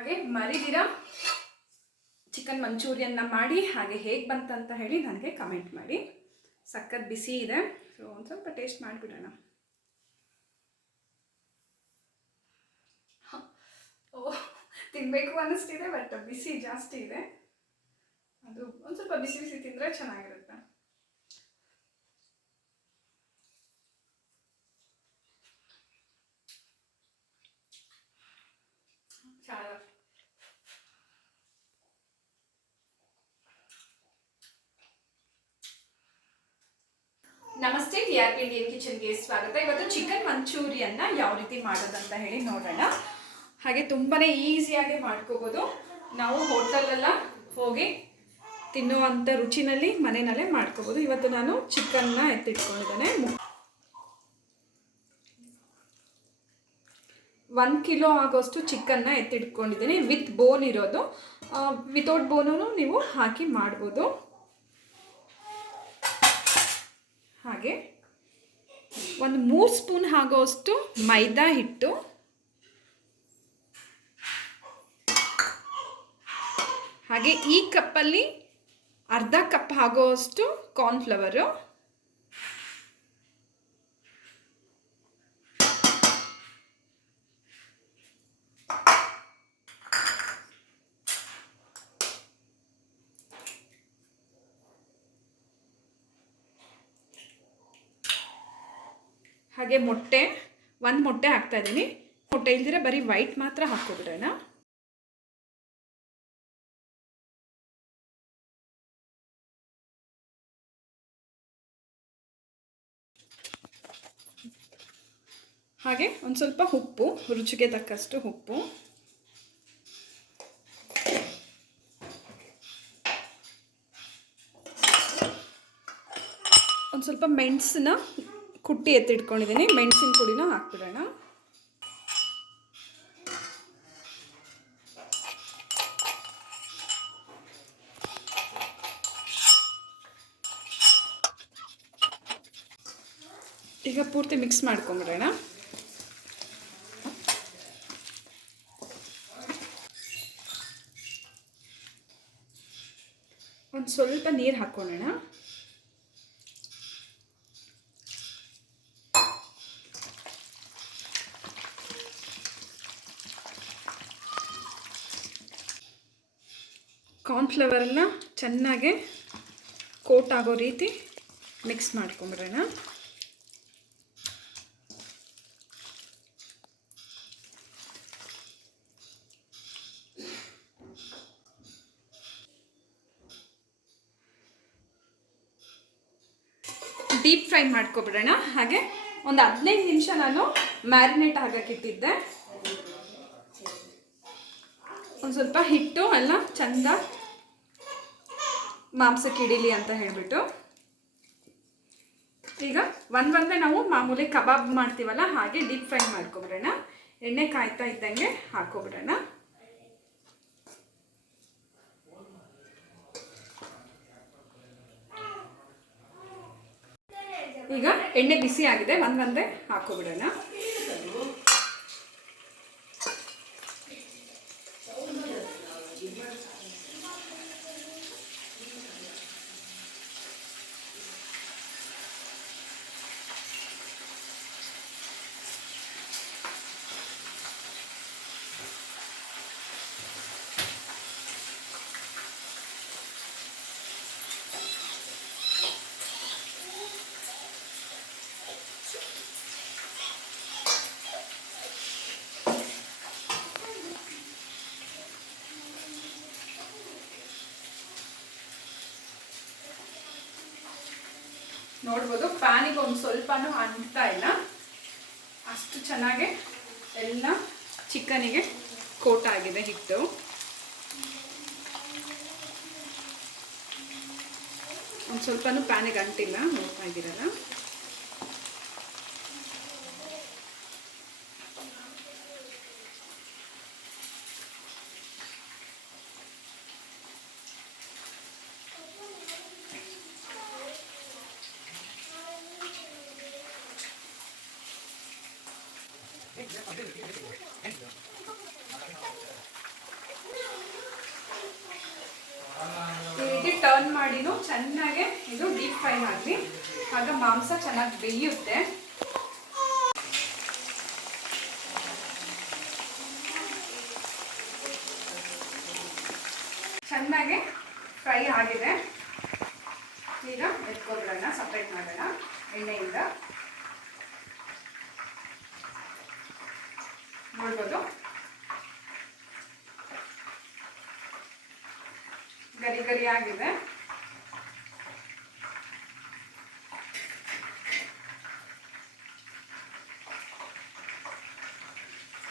ಹಾಗೆ ಮರಿದಿರ ಚಿಕನ್ ಮಂಚೂರಿಯನ್ನ ಮಾಡಿ, ಹಾಗೆ ಹೇಗೆ ಬಂತಂತ ಹೇಳಿ ನನಗೆ ಕಮೆಂಟ್ ಮಾಡಿ. ಸಖತ್ ಬಿಸಿ ಇದೆ ಸೊ ಒಂದು ಸ್ವಲ್ಪ ಟೇಸ್ಟ್ ಮಾಡಿಬಿಡೋಣ. ಓ ತಿನ್ನಬೇಕು ಅನ್ನಿಸ್ತಿದೆ ಬಟ್ ಬಿಸಿ ಜಾಸ್ತಿ ಇದೆ. ಅದು ಒಂದು ಸ್ವಲ್ಪ ಬಿಸಿ ಬಿಸಿ ತಿಂದರೆ ಚೆನ್ನಾಗಿರುತ್ತೆ ಚೆನ್ನಾಗಿ ನಮಸ್ತೆ ಟಿ ಆರ್ ಪಿ ಇಂಡಿಯನ್ ಕಿಚನ್ಗೆ ಸ್ವಾಗತ. ಇವತ್ತು ಚಿಕನ್ ಮಂಚೂರಿಯನ್ನ ಯಾವ ರೀತಿ ಮಾಡೋದಂತ ಹೇಳಿ ನೋಡೋಣ. ಹಾಗೆ ತುಂಬಾನೇ ಈಸಿಯಾಗಿ ಮಾಡ್ಕೋಬೋದು. ನಾವು ಹೋಟೆಲೆಲ್ಲ ಹೋಗಿ ತಿನ್ನುವಂಥ ರುಚಿನಲ್ಲಿ ಮನೆಯಲ್ಲೇ ಮಾಡ್ಕೋಬೋದು. ಇವತ್ತು ನಾನು ಚಿಕನ್ನ ಎತ್ತಿಟ್ಕೊಂಡಿದ್ದೇನೆ. ಒನ್ ಕಿಲೋ ಆಗೋಷ್ಟು ಚಿಕನ್ನ ಎತ್ತಿಟ್ಕೊಂಡಿದ್ದೀನಿ ವಿತ್ ಬೋನ್ ಇರೋದು. ವಿತೌಟ್ ಬೋನು ನೀವು ಹಾಕಿ ಮಾಡ್ಬೋದು. ಹಾಗೆ ಒಂದು ಮೂರು ಸ್ಪೂನ್ ಆಗೋಷ್ಟು ಮೈದಾ ಹಿಟ್ಟು. ಹಾಗೆ ಈ ಕಪ್ಪಲ್ಲಿ ಅರ್ಧ ಕಪ್ ಆಗೋಷ್ಟು ಕಾರ್ನ್ಫ್ಲವರು ಹಾಗೆ ಮೊಟ್ಟೆ, ಒಂದು ಮೊಟ್ಟೆ ಹಾಕ್ತಾ ಇದ್ದೀನಿ. ಮೊಟ್ಟೆ ಇಲ್ದಿರ ಬರೀ ವೈಟ್ ಮಾತ್ರ ಹಾಕ್ಕೊಬಿಡೋಣ. ಹಾಗೆ ಒಂದು ಸ್ವಲ್ಪ ಉಪ್ಪು, ರುಚಿಗೆ ತಕ್ಕಷ್ಟು ಉಪ್ಪು. ಒಂದು ಸ್ವಲ್ಪ ಮೆಣಸನ್ನ ಕುಟ್ಟಿ ಎತ್ತಿಟ್ಕೊಂಡಿದ್ದೀನಿ. ಮೆಣಸಿನ ಪುಡಿನ ಹಾಕ್ಬಿಡೋಣ. ಈಗ ಪೂರ್ತಿ ಮಿಕ್ಸ್ ಮಾಡ್ಕೊಂಬಿಡೋಣ. ಒಂದು ಸ್ವಲ್ಪ ನೀರು ಹಾಕ್ಕೊಳ್ಳೋಣ. ಕಾರ್ನ್ಫ್ಲವರೆಲ್ಲ ಚೆನ್ನಾಗಿ ಕೋಟ್ ಆಗೋ ರೀತಿ ಮಿಕ್ಸ್ ಮಾಡ್ಕೊಂಬಿಡೋಣ. ಡೀಪ್ ಫ್ರೈ ಮಾಡ್ಕೊಬಿಡೋಣ. ಹಾಗೆ ಒಂದು ಹದಿನೈದು ನಿಮಿಷ ನಾನು ಮ್ಯಾರಿನೇಟ್ ಆಗಕ್ಕಿಟ್ಟಿದ್ದೆ ಒಂದು ಸ್ವಲ್ಪ ಹಿಟ್ಟು ಎಲ್ಲ ಚಂದ ಮಾಂಸಕ್ಕೆ ಕಿಡಿಲಿ ಅಂತ ಹೇಳಿಬಿಟ್ಟು. ಈಗ ಒಂದು ಒಂದೇ ನಾವು ಮಾಮೂಲಿ ಕಬಾಬ್ ಮಾಡ್ತೀವಲ್ಲ, ಹಾಗೆ ಡೀಪ್ ಫ್ರೈ ಮಾಡ್ಕೊಬಿಡೋಣ. ಎಣ್ಣೆ ಕಾಯ್ತಾ ಇದ್ದಂಗೆ ಹಾಕೋಬಿಡೋಣ ಈಗ ಎಣ್ಣೆ ಬಿಸಿ ಆಗಿದೆ ಒಂದೊಂದೇ ಒಂದೇ ಹಾಕೋಬಿಡೋಣ ನೋಡ್ಬೋದು. ಪ್ಯಾನಿಗೆ ಒಂದು ಸ್ವಲ್ಪನೂ ಅಂಟ್ತಾ ಇಲ್ಲ. ಅಷ್ಟು ಚೆನ್ನಾಗಿ ಎಲ್ಲ ಚಿಕನಿಗೆ ಕೋಟ್ ಆಗಿದೆ ಹಿಟ್ಟು. ಒಂದು ಸ್ವಲ್ಪನೂ ಪ್ಯಾನಿಗೆ ಅಂಟಿಲ್ಲ, ನೋಡ್ತಾ ಇದ್ದೀರಲ್ಲ? ರೀತಿ ಟರ್ನ್ ಮಾಡಿನೂ ಚೆನ್ನಾಗಿ ಇದು ಡೀಪ್ ಫ್ರೈ ಮಾಡಲಿ. ಆಗ ಮಾಂಸ ಚೆನ್ನಾಗಿ ಬೇಯುತ್ತೆ. ಚೆನ್ನಾಗಿ ಫ್ರೈ ಆಗಿದೆ. ಈಗ ಎತ್ಕೊಬ್ರನ್ನ ಸಪ್ರೇಟ್ ಮಾಡೋಣ, ಎಣ್ಣೆಯಿಂದ. ನೋಡ್ಬೋದು ಗರಿ ಗರಿ ಆಗಿದೆ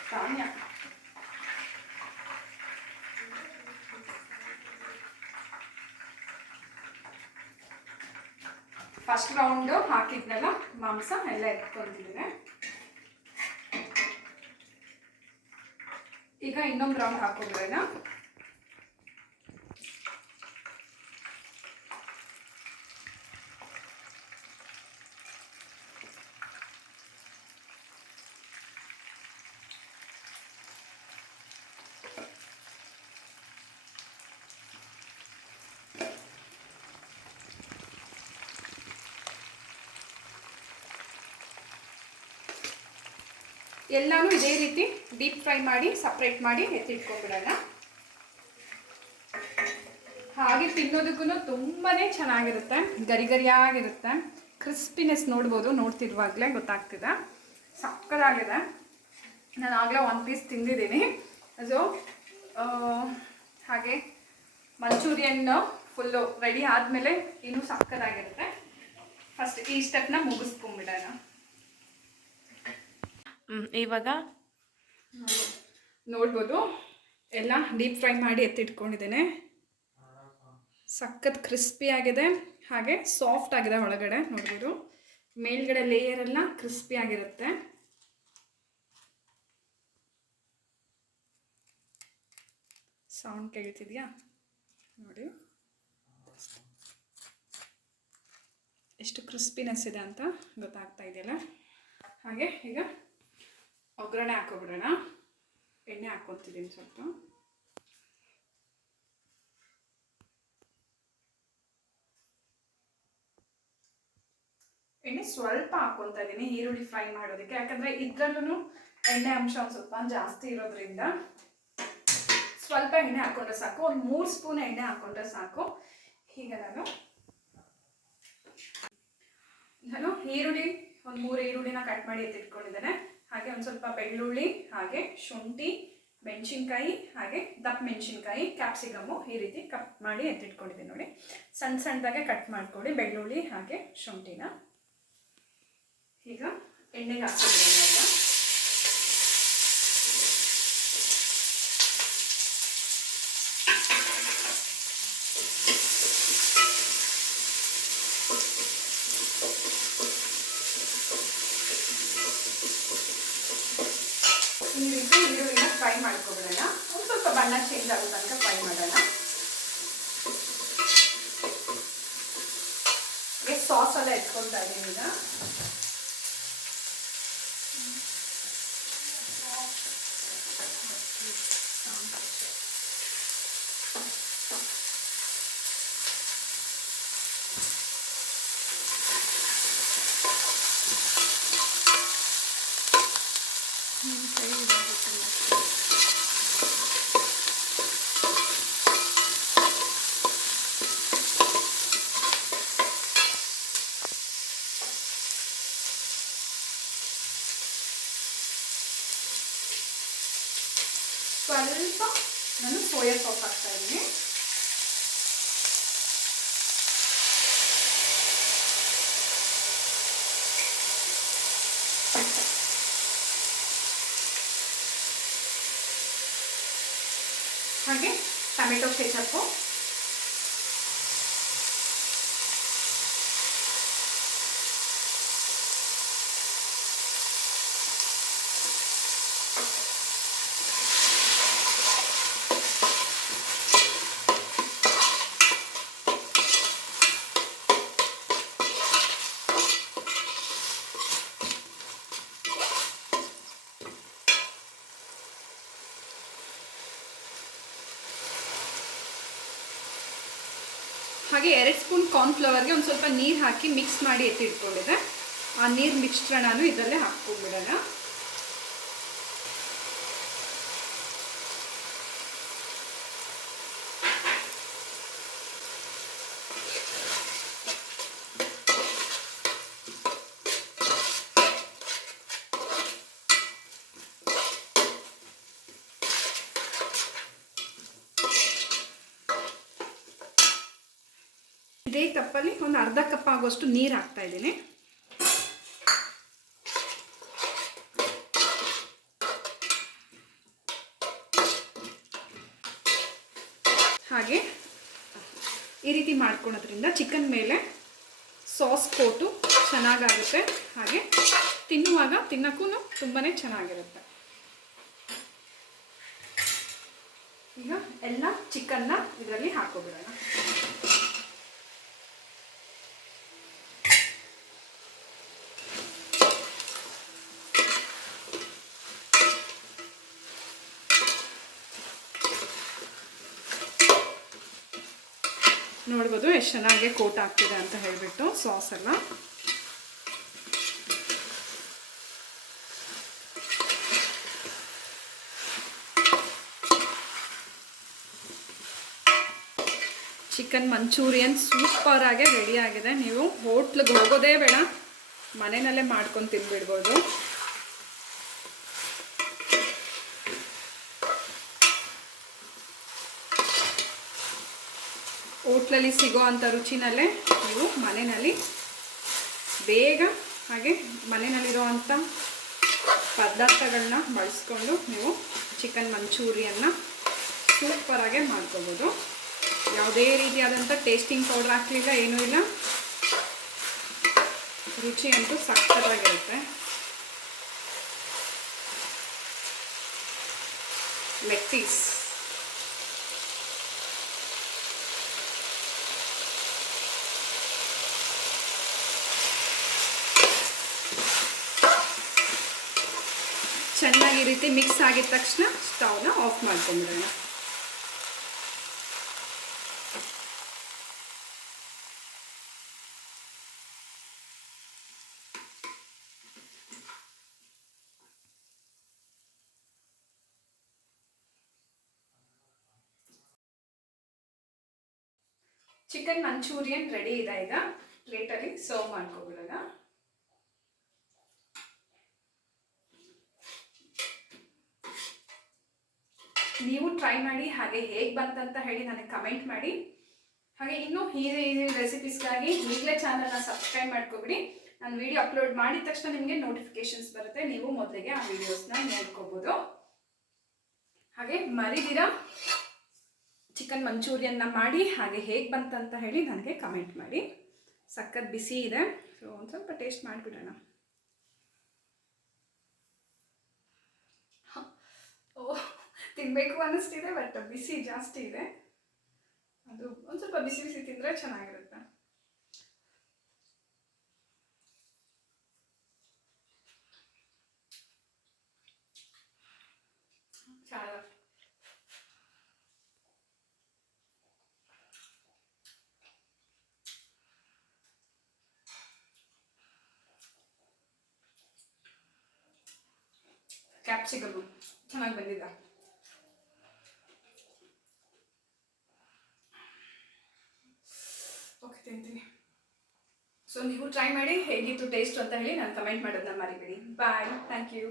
ಸಾಮ್ಯ ಫಸ್ಟ್ ರೌಂಡು ಹಾಕಿದ್ನಲ್ಲ ಮಾಂಸ ಎಲ್ಲ ಎತ್ಕೊಂತಿದ್ದೀನಿ ಈಗ ಇನ್ನೊಂದು ರೌಂಡ್ ಹಾಕೊಂಡ್ರೇನ ಎಲ್ಲಾನು ಇದೇ ರೀತಿ ಡೀಪ್ ಫ್ರೈ ಮಾಡಿ ಸಪ್ರೇಟ್ ಮಾಡಿ ಎತ್ತಿಟ್ಕೊಬಿಡೋಣ ಹಾಗೆ ತಿನ್ನೋದಕ್ಕೂ ತುಂಬಾನೇ ಚೆನ್ನಾಗಿರುತ್ತೆ ಗರಿ ಗರಿಯಾಗಿರುತ್ತೆ ಕ್ರಿಸ್ಪಿನೆಸ್ ನೋಡ್ಬೋದು ನೋಡ್ತಿರುವಾಗಲೇ ಗೊತ್ತಾಗ್ತಿದೆ. ಸಕ್ಕದಾಗಿದೆ. ನಾನು ಆಗಲೇ ಒನ್ ಪೀಸ್ ತಿಂದಿದ್ದೀನಿ. ಸೊ ಹಾಗೆ ಮಂಚೂರಿಯನ್ ಫುಲ್ಲು ರೆಡಿ ಆದಮೇಲೆ ಇನ್ನೂ ಸಕ್ಕದಾಗಿರುತ್ತೆ. ಫಸ್ಟ್ ಈ ಸ್ಟೆಪ್ನ ಮುಗಿಸ್ಕೊಂಬಿಡೋಣ ಹ್ಮ್, ಇವಾಗ ನೋಡ್ಬೋದು. ಎಲ್ಲ ಡೀಪ್ ಫ್ರೈ ಮಾಡಿ ಎತ್ತಿಟ್ಕೊಂಡಿದ್ದೇನೆ. ಸಖತ್ ಕ್ರಿಸ್ಪಿ ಆಗಿದೆ. ಹಾಗೆ ಸಾಫ್ಟ್ ಆಗಿದೆ ಒಳಗಡೆ, ನೋಡ್ಬೋದು. ಮೇಲ್ಗಡೆ ಲೇಯರ್ ಎಲ್ಲ ಕ್ರಿಸ್ಪಿ ಆಗಿರುತ್ತೆ. ಸೌಂಡ್ ಕೇಳ್ತಿದ್ಯಾ? ನೋಡಿ. ಎಷ್ಟು ಕ್ರಿಸ್ಪಿನೆಸ್ ಇದೆ ಅಂತ ಗೊತ್ತಾಗ್ತಾ ಇದೆಯಲ್ಲ? ಹಾಗೆ ಈಗ ಒಗ್ಗರಣೆ ಹಾಕೋಬಿಡೋಣ? ಎಣ್ಣೆ ಹಾಕ್ಕೊತಿದ್ದೀನಿ ಸ್ವಲ್ಪ. ಎಣ್ಣೆ ಸ್ವಲ್ಪ ಹಾಕೊಂತ ಇದ್ದೀನಿ, ಈರುಳ್ಳಿ ಫ್ರೈ ಮಾಡೋದಕ್ಕೆ. ಯಾಕಂದ್ರೆ ಇದ್ರಲ್ಲೂ ಎಣ್ಣೆ ಅಂಶ ಸ್ವಲ್ಪ ಜಾಸ್ತಿ ಇರೋದ್ರಿಂದ ಸ್ವಲ್ಪ ಎಣ್ಣೆ ಹಾಕೊಂಡ್ರೆ ಸಾಕು. ಒಂದು ಮೂರು ಸ್ಪೂನ್ ಎಣ್ಣೆ ಹಾಕೊಂಡ್ರೆ ಸಾಕು. ಹೀಗೆ ನಾನು ನಾನು ಈರುಳ್ಳಿ, ಒಂದು ಮೂರು ಈರುಳ್ಳಿನ ಕಟ್ ಮಾಡಿ ಎತ್ತಿಟ್ಕೊಂಡಿದ್ದೇನೆ. ಹಾಗೆ ಒಂದು ಸ್ವಲ್ಪ ಬೆಳ್ಳುಳ್ಳಿ, ಹಾಗೆ ಶುಂಠಿ, ಮೆಣಸಿನ್ಕಾಯಿ, ಹಾಗೆ ದಪ್ಪ ಮೆಣಸಿನ್ಕಾಯಿ ಕ್ಯಾಪ್ಸಿಕಮ್ಮು ಈ ರೀತಿ ಕಟ್ ಮಾಡಿ ಎತ್ತಿಟ್ಕೊಂಡಿದ್ದೀನಿ ನೋಡಿ. ಸಣ್ಣ ಸಣ್ಣದಾಗೆ ಕಟ್ ಮಾಡ್ಕೊಳ್ಳಿ ಬೆಳ್ಳುಳ್ಳಿ, ಹಾಗೆ ಶುಂಠಿನ. ಈಗ ಎಣ್ಣೆಗೆ ಹಾಕಿದ್ದೀನಿ ಎಲ್ಲ ಈ ರೀತಿ ಈರುಳ್ಳಿನ ಫ್ರೈ ಮಾಡ್ಕೊಬಿಡೋಣ. ಒಂದು ಸ್ವಲ್ಪ ಬಣ್ಣ ಚೇಂಜ್ ಆಗೋ ತನಕ ಫ್ರೈ ಮಾಡೋಣ. ಸಾಸ್ ಎಲ್ಲ ಎತ್ಕೊಳ್ತಾ ಇದ್ದೀನಿ ಈಗ. ಹಾಗೆ ಟೊಮೆಟೊ ಕೆಚಪ್ಪು ಹಾಗೆ ಎರಡು ಸ್ಪೂನ್ ಕಾರ್ನ್ಫ್ಲವರ್ಗೆ ಒಂದು ಸ್ವಲ್ಪ ನೀರು ಹಾಕಿ ಮಿಕ್ಸ್ ಮಾಡಿ ಎತ್ತಿಟ್ಕೊಂಡಿದ್ದೆ ಆ ನೀರು ಮಿಶ್ರಣನೂ ಇದರಲ್ಲೇ ಹಾಕ್ಕೊಂಡ್ಬಿಡೋಣ. ಇದೇ ಕಪ್ಪಲ್ಲಿ ಒಂದು ಅರ್ಧ ಕಪ್ ಆಗುವಷ್ಟು ನೀರು ಹಾಕ್ತಾ ಇದ್ದೀನಿ. ಹಾಗೆ ಈ ರೀತಿ ಮಾಡ್ಕೊಳೋದ್ರಿಂದ ಚಿಕನ್ ಮೇಲೆ ಸಾಸ್ ಕೋಟು ಚೆನ್ನಾಗಾಗುತ್ತೆ. ಹಾಗೆ ತಿನ್ನುವಾಗ ತಿನ್ನೋಕ್ಕೂ ತುಂಬಾ ಚೆನ್ನಾಗಿರುತ್ತೆ. ಈಗ ಎಲ್ಲ ಚಿಕನ್ನ ಇದರಲ್ಲಿ ಹಾಕೋಬಿಡೋಣ ನೋಡ್ಬೋದು ಎಷ್ಟು ಚೆನ್ನಾಗಿ ಕೋಟ್ ಆಗ್ತಿದೆ ಅಂತ ಹೇಳಿಬಿಟ್ಟು ಸಾಸ್ ಎಲ್ಲ ಚಿಕನ್ ಮಂಚೂರಿಯನ್ ಸೂಪರ್ ಆಗೇ ರೆಡಿ ಆಗಿದೆ. ನೀವು ಹೋಟ್ಲಿಗೆ ಹೋಗೋದೇ ಬೇಡ. ಮನೆಯಲ್ಲೇ ಮಾಡ್ಕೊಂಡು ತಿನ್ಬಿಡ್ಬೋದು. ಹೋಟ್ಲಲ್ಲಿ ಸಿಗೋ ಅಂಥ ರುಚಿನಲ್ಲೇ ನೀವು ಮನೆಯಲ್ಲಿ ಬೇಗ ಹಾಗೆ ಮನೆಯಲ್ಲಿರೋ ಅಂಥ ಪದಾರ್ಥಗಳನ್ನ ಬಳಸ್ಕೊಂಡು ನೀವು ಚಿಕನ್ ಮಂಚೂರಿಯನ್ನ ಸೂಪರಾಗೆ ಮಾಡ್ಕೋಬೋದು. ಯಾವುದೇ ರೀತಿಯಾದಂಥ ಟೇಸ್ಟಿಂಗ್ ಪೌಡರ್ ಹಾಕಲಿಲ್ಲ, ಏನೂ ಇಲ್ಲ. ರುಚಿ ಅಂತೂ ಸಕ್ಕತ್ತಾಗಿರುತ್ತೆ ಲೆಗ್ ಪೀಸ್ ಚೆನ್ನಾಗಿ ರೀತಿ ಮಿಕ್ಸ್ ಆಗಿದ ತಕ್ಷಣ ಸ್ಟವ್ನ ಆಫ್ ಮಾಡ್ಕೊಂಡ್ಬಿಡೋಣ. ಚಿಕನ್ ಮಂಚೂರಿಯನ್ ರೆಡಿ ಇದೆ ಈಗ. ಪ್ಲೇಟಲ್ಲಿ ಸರ್ವ್ ಮಾಡ್ಕೊಬಿಡೋಣ ನೀವು ಟ್ರೈ ಮಾಡಿ, ಹಾಗೆ ಹೇಗೆ ಬಂತಂತ ಹೇಳಿ ನನಗೆ ಕಮೆಂಟ್ ಮಾಡಿ. ಹಾಗೆ ಇನ್ನೂ ಈಸಿ ಈಸಿ ರೆಸಿಪೀಸ್ಗಾಗಿ ಈಗಲೇ ಚಾನಲ್ನ ಸಬ್ಸ್ಕ್ರೈಬ್ ಮಾಡ್ಕೊಬಿಡಿ. ನಾನು ವಿಡಿಯೋ ಅಪ್ಲೋಡ್ ಮಾಡಿದ ತಕ್ಷಣ ನಿಮಗೆ ನೋಟಿಫಿಕೇಶನ್ಸ್ ಬರುತ್ತೆ. ನೀವು ಮೊದಲಿಗೆ ಆ ವಿಡಿಯೋಸ್ನ ನೋಡ್ಕೋಬೋದು. ಹಾಗೆ ಮರಿದಿರ ಚಿಕನ್ ಮಂಚೂರಿಯನ್ನ ಮಾಡಿ, ಹಾಗೆ ಹೇಗೆ ಬಂತಂತ ಹೇಳಿ ನನಗೆ ಕಮೆಂಟ್ ಮಾಡಿ. ಸಖತ್ ಬಿಸಿ ಇದೆ. ಸೊ ಒಂದು ಸ್ವಲ್ಪ ಟೇಸ್ಟ್ ಮಾಡಿಬಿಡೋಣ. ಓ ತಿನ್ನಬೇಕು ಅನ್ನಿಸ್ತಿದೆ ಬಟ್ ಬಿಸಿ ಜಾಸ್ತಿ ಇದೆ. ಅದು ಒಂದು ಸ್ವಲ್ಪ ಬಿಸಿ ಬಿಸಿ ತಿಂದರೆ ಚೆನ್ನಾಗಿರುತ್ತೆ. ಚೆನ್ನಾಗಿ ಕ್ಯಾಪ್ಸಿಕಮ್ ಚೆನ್ನಾಗಿ ಬಂದಿದೆ ಸೊ ನೀವು ಟ್ರೈ ಮಾಡಿ ಹೇಗಿತ್ತು ಟೇಸ್ಟ್ ಅಂತ ಹೇಳಿ ನಾನು ಕಮೆಂಟ್ ಮಾಡೋದನ್ನ ಮರಿಬೇಡಿ. Bye thank you